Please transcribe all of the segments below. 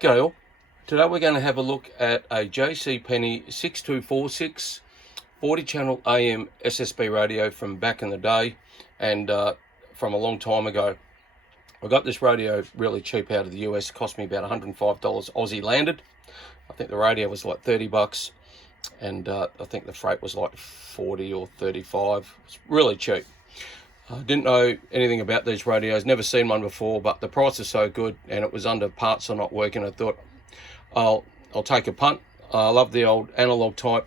G'day all. Today we're going to have a look at a JC Penney 6246 40 channel AM SSB radio from back in the day and from a long time ago. I got this radio really cheap out of the US. It cost me about $105 Aussie landed. I think the radio was like 30 bucks and I think the freight was like 40 or 35. It's really cheap. I didn't know anything about these radios, never seen one before, but the price is so good and it was under parts are not working. I thought I'll take a punt. I love the old analog type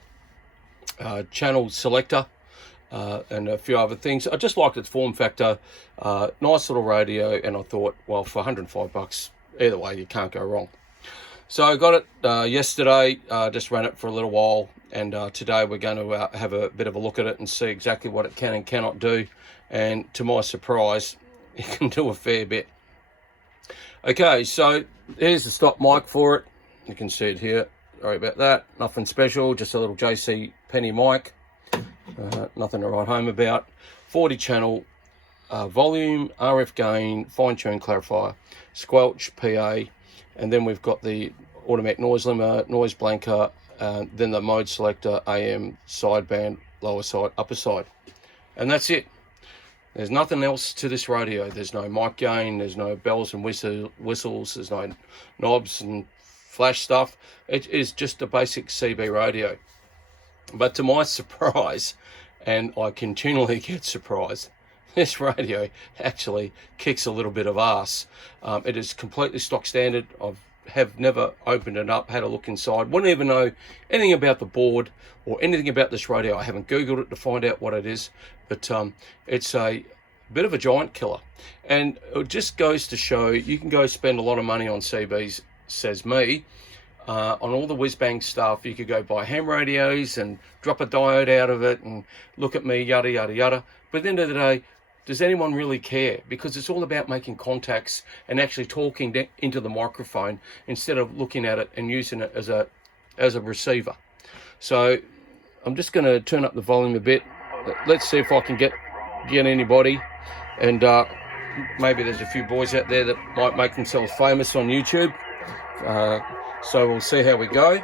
channel selector and a few other things. I just liked its form factor, nice little radio, and I thought, well, for 105 bucks, either way, you can't go wrong. So I got it yesterday, just ran it for a little while, and today we're going to have a bit of a look at it and see exactly what it can and cannot do. And to my surprise, it can do a fair bit. Okay, so here's the stop mic for it. You can see it here. Sorry about that. Nothing special, just a little JC Penney mic. Nothing to write home about. 40 channel volume, RF gain, fine tune clarifier, squelch, PA, and then we've got the automatic noise limiter, noise blanker, then the mode selector, AM, sideband, lower side, upper side. And that's it. There's nothing else to this radio. There's no mic gain, there's no bells and whistles, there's no knobs and flash stuff. It is just a basic CB radio. But to my surprise, and I continually get surprised, this radio actually kicks a little bit of ass. It is completely stock standard. Have never opened it up, had a look inside, wouldn't even know anything about the board or anything about this radio. I haven't googled it to find out what it is, but it's a bit of a giant killer, and it just goes to show you can go spend a lot of money on CBs, says me, on all the whiz-bang stuff. You could go buy ham radios and drop a diode out of it and look at me, yada yada yada, but at the end of the day, does anyone really care? Because it's all about making contacts and actually talking into the microphone instead of looking at it and using it as a receiver. So I'm just going to turn up the volume a bit. Let's see if I can get anybody, and maybe there's a few boys out there that might make themselves famous on YouTube. So we'll see how we go.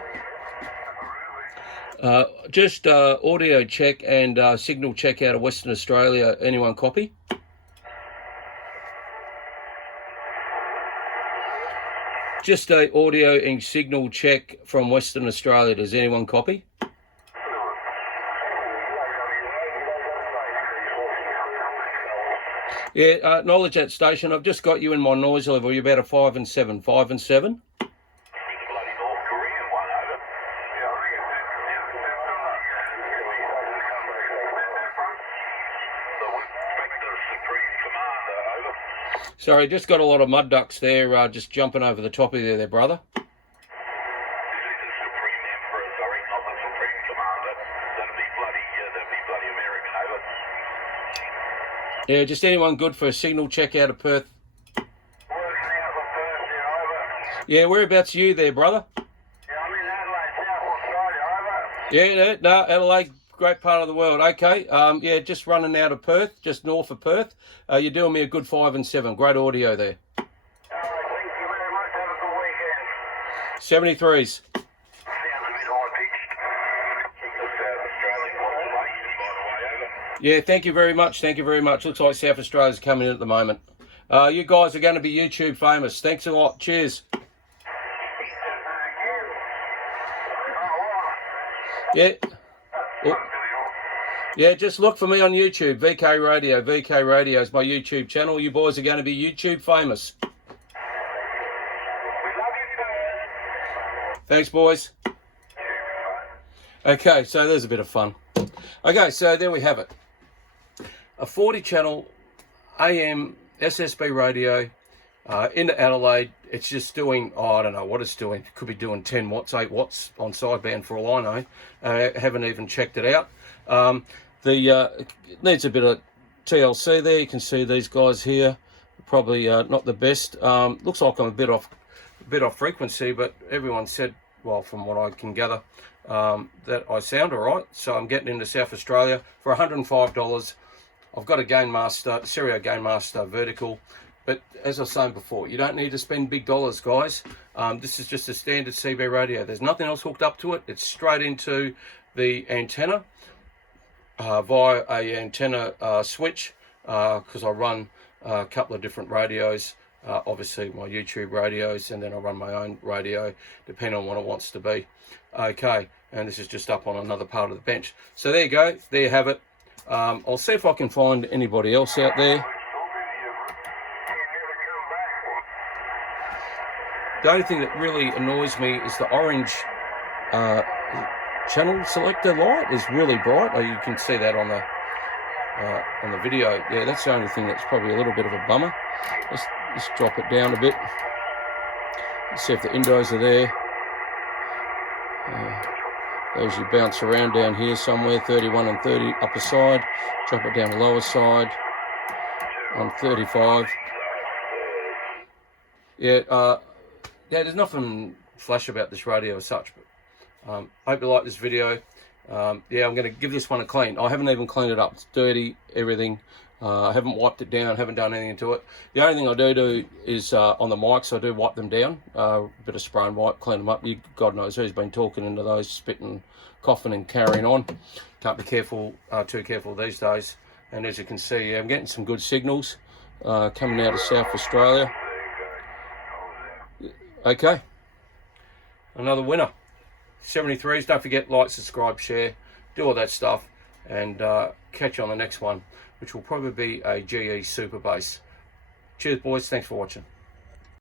Just audio check and signal check out of Western Australia. Anyone copy? Just a audio and signal check from Western Australia. Does anyone copy? Yeah, acknowledge that station. I've just got you in my noise level. You're about a 5 and 7. 5 and 7. Sorry, just got a lot of mud ducks there, just jumping over the top of you there, brother. Yeah, just anyone good for a signal check out of Perth? Yeah, whereabouts are you there, brother? Yeah, I'm in Adelaide, South Australia, over. Yeah, no, Adelaide, great part of the world. Okay, yeah, just running out of Perth, just north of Perth. You're doing me a good 5 and 7. Great audio there. Thank you very much. Have a good weekend. 73s. Sounds a bit high-pitched. Australian population, by the way, over. Yeah, thank you very much. Thank you very much. Looks like South Australia's coming in at the moment. You guys are going to be YouTube famous. Thanks a lot. Cheers. Yeah. Oh. Yeah, just look for me on YouTube. VK Radio. VK Radio is my YouTube channel. You boys are going to be YouTube famous. We love you, Thanks, boys. Okay, so there's a bit of fun. Okay, so there we have it. A 40 channel AM SSB radio into Adelaide. It's just doing, oh, I don't know what it's doing. It could be doing 10 watts, 8 watts on sideband for all I know. Haven't even checked it out. It needs a bit of TLC there. You can see these guys here. Probably not the best. Looks like I'm a bit off frequency, but everyone said, well, from what I can gather, that I sound all right. So I'm getting into South Australia for $105. I've got a Gainmaster, Stereo Gainmaster vertical. But as I was saying before, you don't need to spend big dollars, guys. This is just a standard CB radio. There's nothing else hooked up to it. It's straight into the antenna via a antenna switch, because I run a couple of different radios. Obviously my YouTube radios, and then I run my own radio depending on what it wants to be. Okay, and this is just up on another part of the bench. So there you go, there you have it. I'll see if I can find anybody else out there. The only thing that really annoys me is the orange channel selector light is really bright. Oh, you can see that on the video. Yeah, that's the only thing that's probably a little bit of a bummer. Let's drop it down a bit. Let's see if the indos are there. They usually bounce around down here somewhere, 31 and 30 upper side. Drop it down the lower side on 35. Yeah, there's nothing flash about this radio as such, but hope you like this video. Yeah, I'm going to give this one a clean. I haven't even cleaned it up. It's dirty, everything. I haven't wiped it down, haven't done anything to it. The only thing I do is on the mics, I do wipe them down. A bit of spray and wipe, clean them up. God knows who's been talking into those, spitting, coughing and carrying on. Can't be careful, too careful these days. And as you can see, I'm getting some good signals coming out of South Australia. Okay, another winner. 73s, don't forget, like, subscribe, share, do all that stuff, and catch you on the next one, which will probably be a GE Super Bass. Cheers, boys. Thanks for watching.